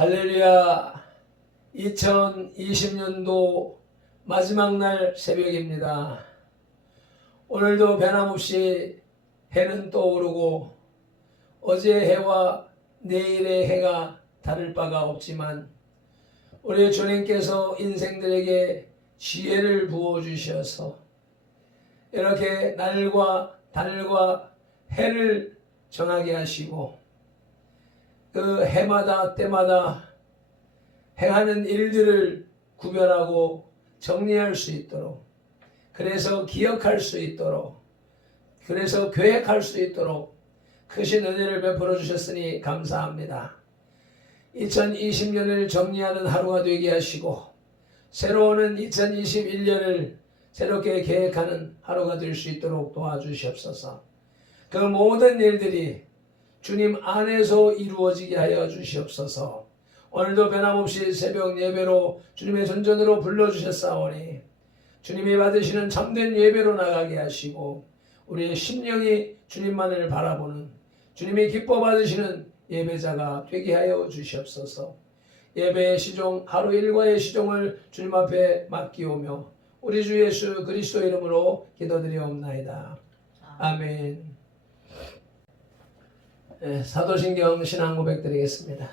할렐루야. 2020년도 마지막 날 새벽입니다. 오늘도 변함없이 해는 떠오르고 어제의 해와 내일의 해가 다를 바가 없지만 우리 주님께서 인생들에게 지혜를 부어주셔서 이렇게 날과 달과 해를 정하게 하시고 그 해마다 때마다 행하는 일들을 구별하고 정리할 수 있도록, 그래서 기억할 수 있도록, 그래서 계획할 수 있도록 크신 은혜를 베풀어 주셨으니 감사합니다. 2020년을 정리하는 하루가 되게 하시고 새로운 2021년을 새롭게 계획하는 하루가 될 수 있도록 도와주시옵소서. 그 모든 일들이 주님 안에서 이루어지게 하여 주시옵소서. 오늘도 변함없이 새벽 예배로 주님의 전전으로 불러주셨사오니 주님이 받으시는 참된 예배로 나가게 하시고 우리의 심령이 주님만을 바라보는, 주님이 기뻐 받으시는 예배자가 되게 하여 주시옵소서. 예배의 시종, 하루 일과의 시종을 주님 앞에 맡기오며 우리 주 예수 그리스도 이름으로 기도드리옵나이다. 아멘. 사도신경 신앙 고백 드리겠습니다.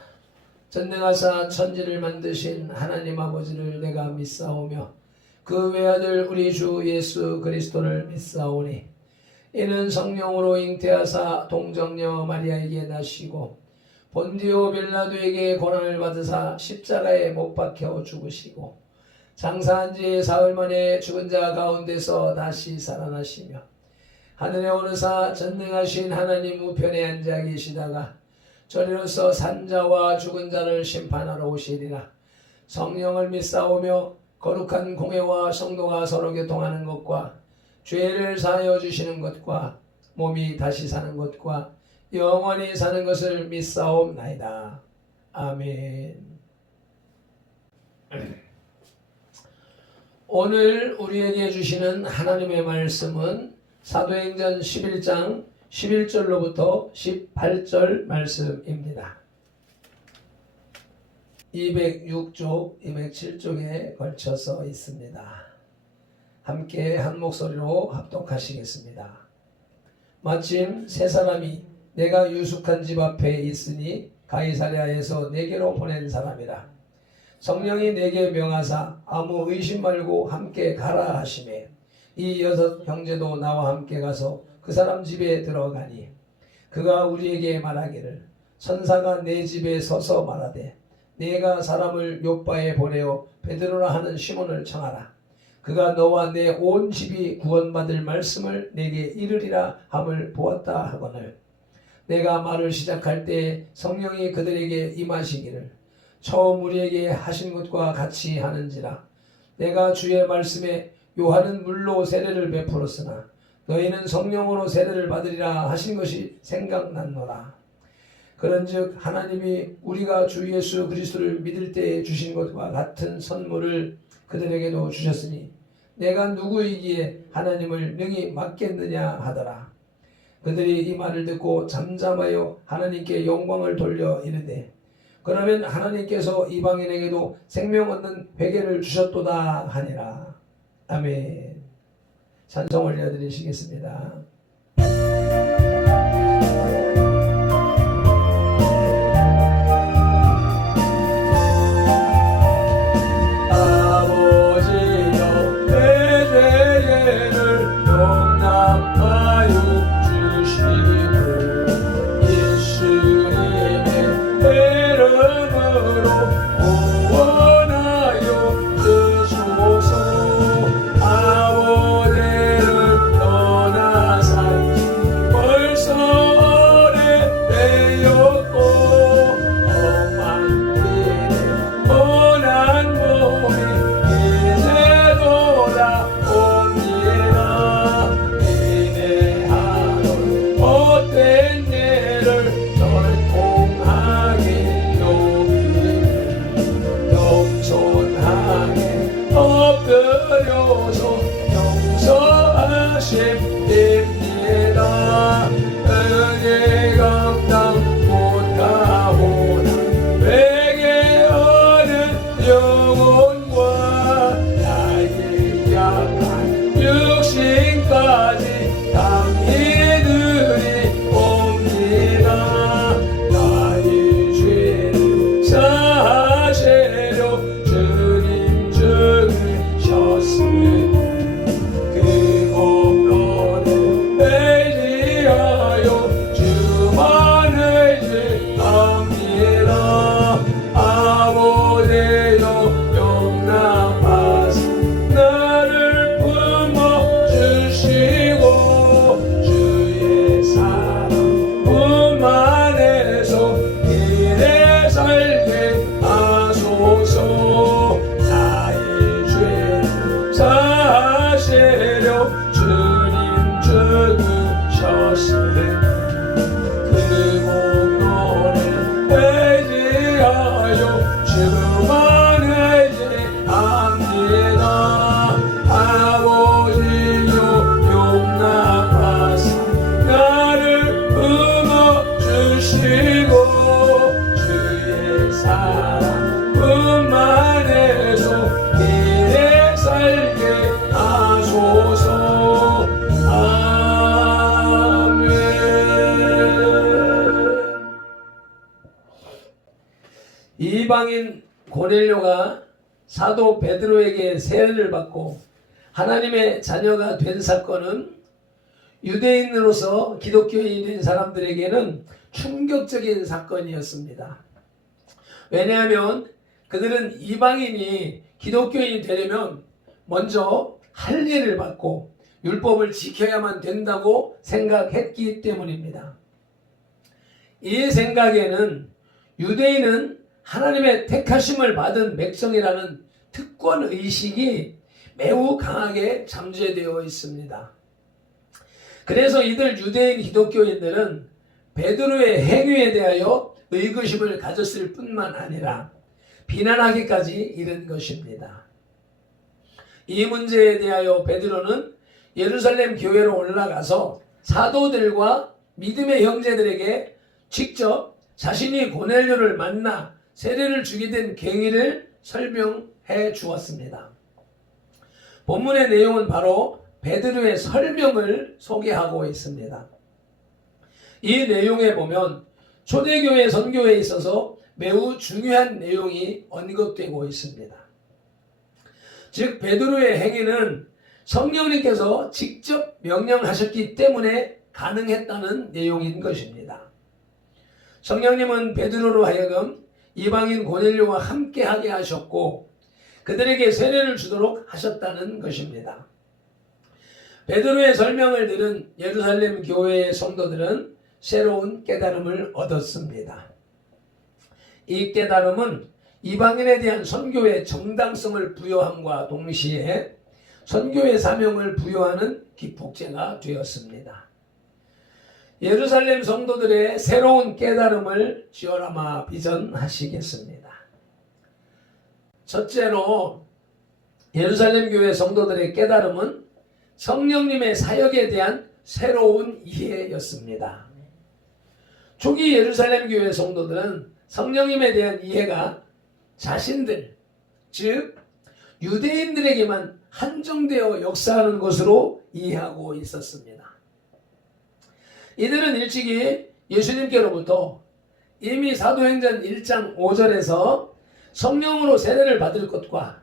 전능하사 천지를 만드신 하나님 아버지를 내가 믿사오며 그 외아들 우리 주 예수 그리스도를 믿사오니 이는 성령으로 잉태하사 동정녀 마리아에게 나시고 본디오 빌라도에게 고난을 받으사 십자가에 못 박혀 죽으시고 장사한 지 사흘 만에 죽은 자 가운데서 다시 살아나시며 하늘에 오르사 전능하신 하나님 우편에 앉아 계시다가 저리로서 산자와 죽은 자를 심판하러 오시리라. 성령을 믿사오며 거룩한 공회와 성도가 서로 교통하는 것과 죄를 사하여 주시는 것과 몸이 다시 사는 것과 영원히 사는 것을 믿사옵나이다. 아멘. 오늘 우리에게 주시는 하나님의 말씀은 사도행전 11장 11절로부터 18절 말씀입니다. 206쪽, 207쪽에 걸쳐서 있습니다. 함께 한 목소리로 합독하시겠습니다. 마침 세 사람이 내가 유숙한 집 앞에 있으니 가이사랴에서 내게로 보낸 사람이라. 성령이 내게 명하사 아무 의심 말고 함께 가라 하시매 이 여섯 형제도 나와 함께 가서 그 사람 집에 들어가니 그가 우리에게 말하기를 선사가 내 집에 서서 말하되 내가 사람을 요바에 보내어 베드로라 하는 시몬을 청하라. 그가 너와 내 온 집이 구원받을 말씀을 내게 이르리라 함을 보았다 하거늘 내가 말을 시작할 때 성령이 그들에게 임하시기를 처음 우리에게 하신 것과 같이 하는지라. 내가 주의 말씀에 요한은 물로 세례를 베풀었으나 너희는 성령으로 세례를 받으리라 하신 것이 생각났노라. 그런즉 하나님이 우리가 주 예수 그리스도를 믿을 때에 주신 것과 같은 선물을 그들에게도 주셨으니 내가 누구이기에 하나님을 능히 맡겠느냐 하더라. 그들이 이 말을 듣고 잠잠하여 하나님께 영광을 돌려 이르되 그러면 하나님께서 이방인에게도 생명 얻는 회개를 주셨도다 하니라. 아멘. 찬송 올려드리시겠습니다. 아버지여 내 죄를 용납하여 주시고 예수님의 이름으로 구원하여 주소서. 아버지를 떠나사 사랑뿐만 해도 길에 살게 하소서. 아멘. 이방인 고넬료가 사도 베드로에게 세례를 받고 하나님의 자녀가 된 사건은 유대인으로서 기독교인인 사람들에게는 충격적인 사건이었습니다. 왜냐하면 그들은 이방인이 기독교인이 되려면 먼저 할례를 받고 율법을 지켜야만 된다고 생각했기 때문입니다. 이 생각에는 유대인은 하나님의 택하심을 받은 백성이라는 특권의식이 매우 강하게 잠재되어 있습니다. 그래서 이들 유대인 기독교인들은 베드로의 행위에 대하여 의구심을 가졌을 뿐만 아니라 비난하기까지 이른 것입니다. 이 문제에 대하여 베드로는 예루살렘 교회로 올라가서 사도들과 믿음의 형제들에게 직접 자신이 고넬료를 만나 세례를 주게 된 계기를 설명해 주었습니다. 본문의 내용은 바로 베드로의 설명을 소개하고 있습니다. 이 내용에 보면 초대교회 선교에 있어서 매우 중요한 내용이 언급되고 있습니다. 즉 베드로의 행위는 성령님께서 직접 명령하셨기 때문에 가능했다는 내용인 것입니다. 성령님은 베드로로 하여금 이방인 고넬료와 함께하게 하셨고 그들에게 세례를 주도록 하셨다는 것입니다. 베드로의 설명을 들은 예루살렘 교회의 성도들은 새로운 깨달음을 얻었습니다. 이 깨달음은 이방인에 대한 선교의 정당성을 부여함과 동시에 선교의 사명을 부여하는 기폭제가 되었습니다. 예루살렘 성도들의 새로운 깨달음을 지어라마 비전하시겠습니다. 첫째로 예루살렘 교회 성도들의 깨달음은 성령님의 사역에 대한 새로운 이해였습니다. 초기 예루살렘 교회 성도들은 성령님에 대한 이해가 자신들, 즉 유대인들에게만 한정되어 역사하는 것으로 이해하고 있었습니다. 이들은 일찍이 예수님께로부터 이미 사도행전 1장 5절에서 성령으로 세례를 받을 것과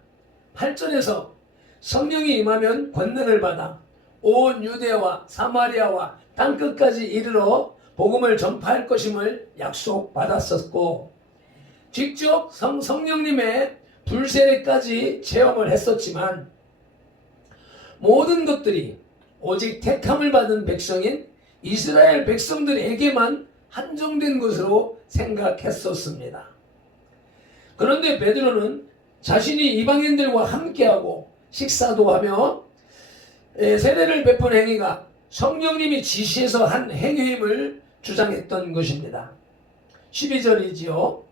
8절에서 성령이 임하면 권능을 받아 온 유대와 사마리아와 땅끝까지 이르러 복음을 전파할 것임을 약속받았었고 직접 성령님의 불세례까지 체험을 했었지만 모든 것들이 오직 택함을 받은 백성인 이스라엘 백성들에게만 한정된 것으로 생각했었습니다. 그런데 베드로는 자신이 이방인들과 함께하고 식사도 하며 세례를 베푼 행위가 성령님이 지시해서 한 행위임을 주장했던 것입니다. 12절이지요.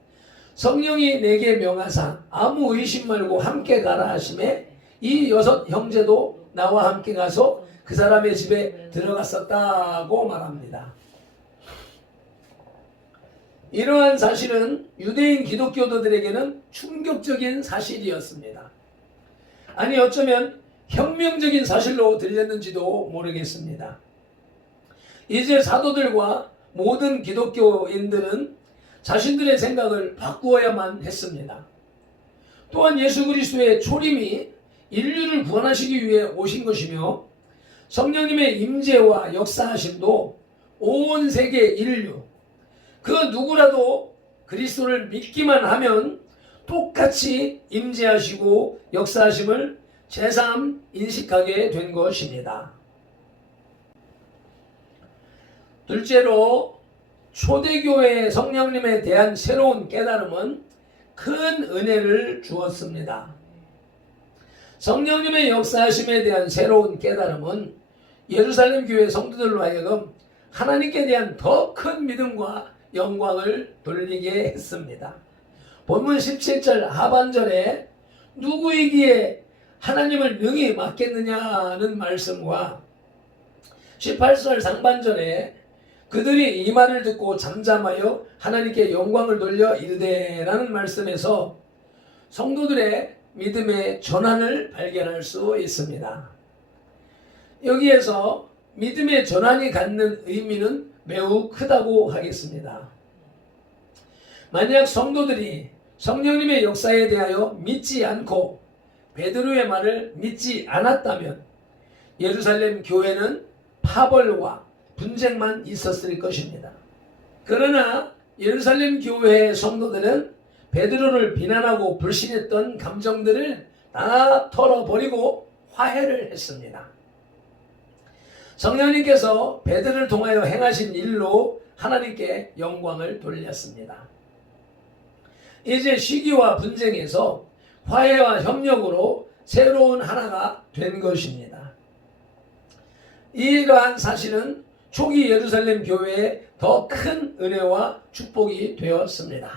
성령이 내게 명하사 아무 의심 말고 함께 가라 하심에 이 6 형제도 나와 함께 가서 그 사람의 집에 들어갔었다고 말합니다. 이러한 사실은 유대인 기독교도들에게는 충격적인 사실이었습니다. 아니 어쩌면 혁명적인 사실로 들렸는지도 모르겠습니다. 이제 사도들과 모든 기독교인들은 자신들의 생각을 바꾸어야만 했습니다. 또한 예수 그리스도의 초림이 인류를 구원하시기 위해 오신 것이며 성령님의 임재와 역사하심도 온 세계 인류 그 누구라도 그리스도를 믿기만 하면 똑같이 임재하시고 역사하심을 제3 인식하게 된 것입니다. 둘째로 초대교회의 성령님에 대한 새로운 깨달음은 큰 은혜를 주었습니다. 성령님의 역사하심에 대한 새로운 깨달음은 예루살렘 교회 성도들로 하여금 하나님께 대한 더 큰 믿음과 영광을 돌리게 했습니다. 본문 17절 하반절에 누구이기에 하나님을 능히 맡겠느냐는 말씀과 18절 상반절에 그들이 이 말을 듣고 잠잠하여 하나님께 영광을 돌려 이르되라는 말씀에서 성도들의 믿음의 전환을 발견할 수 있습니다. 여기에서 믿음의 전환이 갖는 의미는 매우 크다고 하겠습니다. 만약 성도들이 성령님의 역사에 대하여 믿지 않고 베드로의 말을 믿지 않았다면 예루살렘 교회는 파벌과 분쟁만 있었을 것입니다. 그러나 예루살렘 교회의 성도들은 베드로를 비난하고 불신했던 감정들을 다 털어버리고 화해를 했습니다. 성령님께서 베드로를 통하여 행하신 일로 하나님께 영광을 돌렸습니다. 이제 시기와 분쟁에서 화해와 협력으로 새로운 하나가 된 것입니다. 이러한 사실은 초기 예루살렘 교회에 더 큰 은혜와 축복이 되었습니다.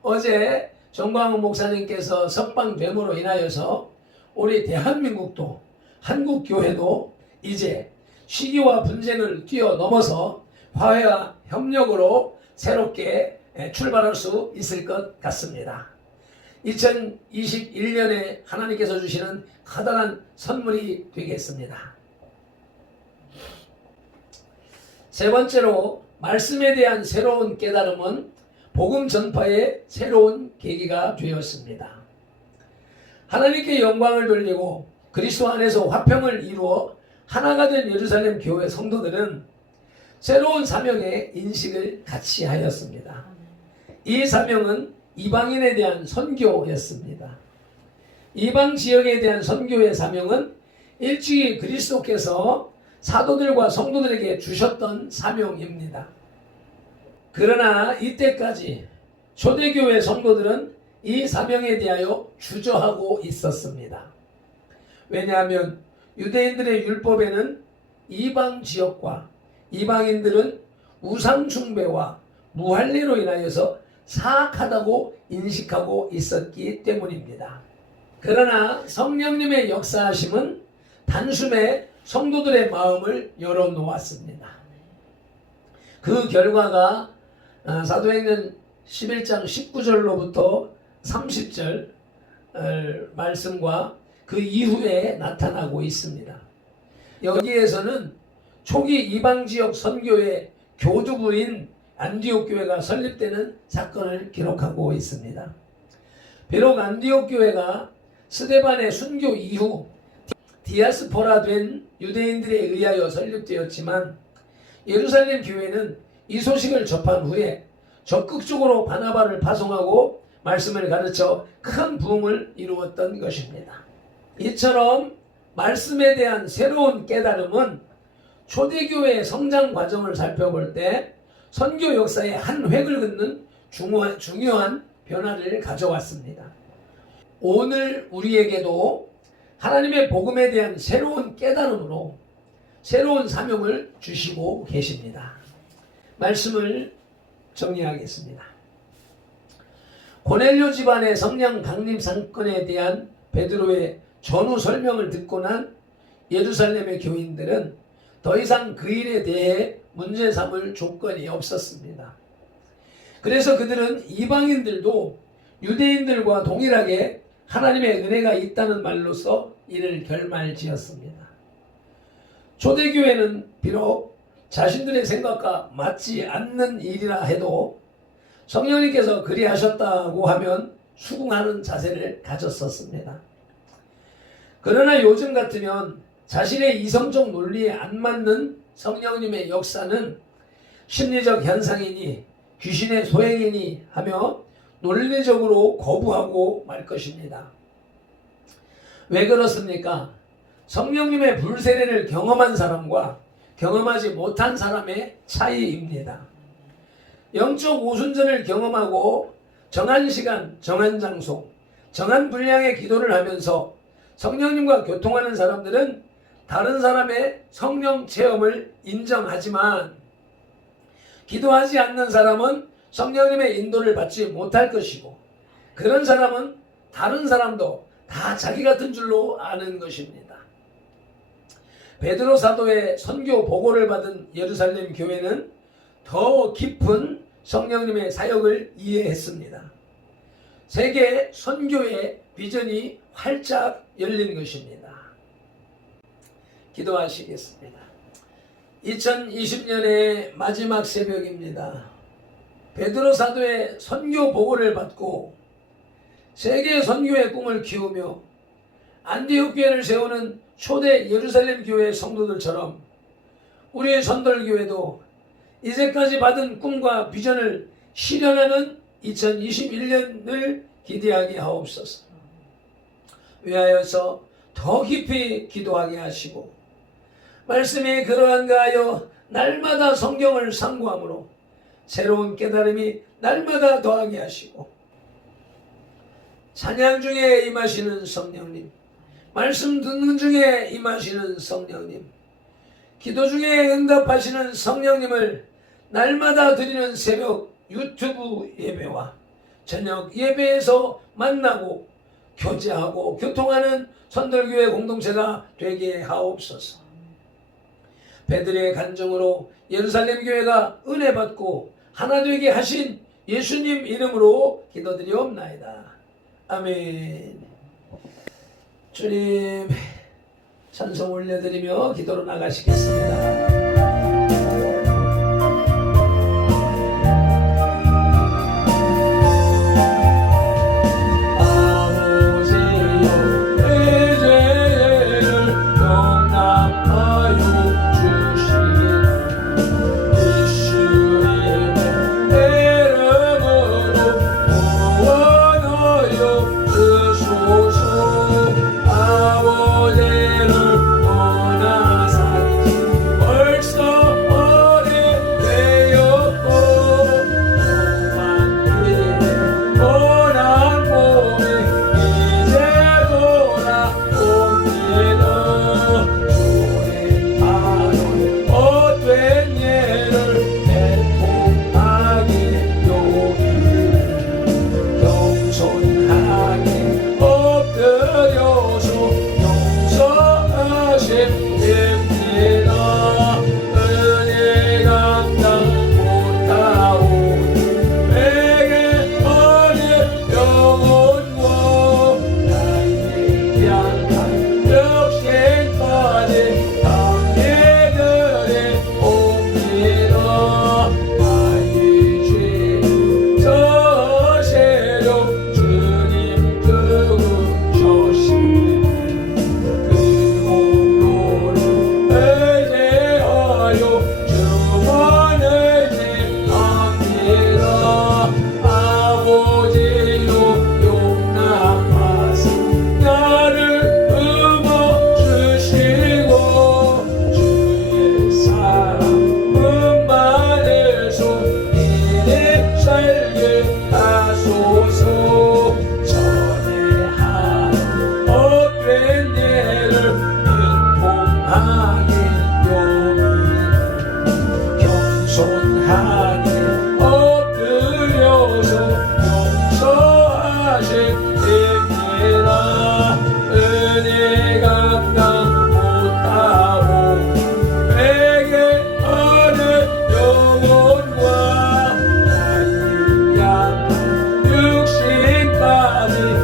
어제 정광훈 목사님께서 석방됨으로 인하여서 우리 대한민국도 한국교회도 이제 시기와 분쟁을 뛰어넘어서 화해와 협력으로 새롭게 출발할 수 있을 것 같습니다. 2021년에 하나님께서 주시는 커다란 선물이 되겠습니다. 세 번째로 말씀에 대한 새로운 깨달음은 복음 전파의 새로운 계기가 되었습니다. 하나님께 영광을 돌리고 그리스도 안에서 화평을 이루어 하나가 된 예루살렘 교회 성도들은 새로운 사명의 인식을 같이 하였습니다. 이 사명은 이방인에 대한 선교였습니다. 이방 지역에 대한 선교의 사명은 일찍이 그리스도께서 사도들과 성도들에게 주셨던 사명입니다. 그러나 이때까지 초대교회 성도들은 이 사명에 대하여 주저하고 있었습니다. 왜냐하면 유대인들의 율법에는 이방 지역과 이방인들은 우상 숭배와 무할례로 인하여서 사악하다고 인식하고 있었기 때문입니다. 그러나 성령님의 역사하심은 단숨에 성도들의 마음을 열어놓았습니다. 그 결과가 사도행전 11장 19절로부터 30절 말씀과 그 이후에 나타나고 있습니다. 여기에서는 초기 이방지역 선교의 교두부인 안디옥 교회가 설립되는 사건을 기록하고 있습니다. 비록 안디옥 교회가 스데반의 순교 이후 디아스포라 된 유대인들에 의하여 설립되었지만 예루살렘 교회는 이 소식을 접한 후에 적극적으로 바나바를 파송하고 말씀을 가르쳐 큰 부흥을 이루었던 것입니다. 이처럼 말씀에 대한 새로운 깨달음은 초대교회의 성장 과정을 살펴볼 때 선교 역사의 한 획을 긋는 중요한 변화를 가져왔습니다. 오늘 우리에게도 하나님의 복음에 대한 새로운 깨달음으로 새로운 사명을 주시고 계십니다. 말씀을 정리하겠습니다. 고넬료 집안의 성령 강림 사건에 대한 베드로의 전후 설명을 듣고 난 예루살렘의 교인들은 더 이상 그 일에 대해 문제 삼을 조건이 없었습니다. 그래서 그들은 이방인들도 유대인들과 동일하게 하나님의 은혜가 있다는 말로서 이를 결말지었습니다. 초대교회는 비록 자신들의 생각과 맞지 않는 일이라 해도 성령님께서 그리하셨다고 하면 수긍하는 자세를 가졌었습니다. 그러나 요즘 같으면 자신의 이성적 논리에 안 맞는 성령님의 역사는 심리적 현상이니 귀신의 소행이니 하며 논리적으로 거부하고 말 것입니다. 왜 그렇습니까? 성령님의 불세례를 경험한 사람과 경험하지 못한 사람의 차이입니다. 영적 오순절을 경험하고 정한 시간, 정한 장소, 정한 분량의 기도를 하면서 성령님과 교통하는 사람들은 다른 사람의 성령 체험을 인정하지만 기도하지 않는 사람은 성령님의 인도를 받지 못할 것이고 그런 사람은 다른 사람도 다 자기 같은 줄로 아는 것입니다. 베드로 사도의 선교 보고를 받은 예루살렘 교회는 더 깊은 성령님의 사역을 이해했습니다. 세계 선교의 비전이 활짝 열린 것입니다. 기도하시겠습니다. 2020년의 마지막 새벽입니다. 베드로 사도의 선교 보고를 받고 세계 선교의 꿈을 키우며 안디옥 교회를 세우는 초대 예루살렘 교회 성도들처럼 우리의 선돌교회도 이제까지 받은 꿈과 비전을 실현하는 2021년을 기대하게 하옵소서. 위하여서 더 깊이 기도하게 하시고 말씀이 그러한가 하여 날마다 성경을 상고함으로 새로운 깨달음이 날마다 더하게 하시고 찬양 중에 임하시는 성령님, 말씀 듣는 중에 임하시는 성령님, 기도 중에 응답하시는 성령님을 날마다 드리는 새벽 유튜브 예배와 저녁 예배에서 만나고 교제하고 교통하는 선돌교회 공동체가 되게 하옵소서. 베드로의 간증으로 예루살렘 교회가 은혜 받고 하나 되게 하신 예수님 이름으로 기도드리옵나이다. 아멘. 주님, 찬송 올려드리며 기도로 나가시겠습니다. 육신까지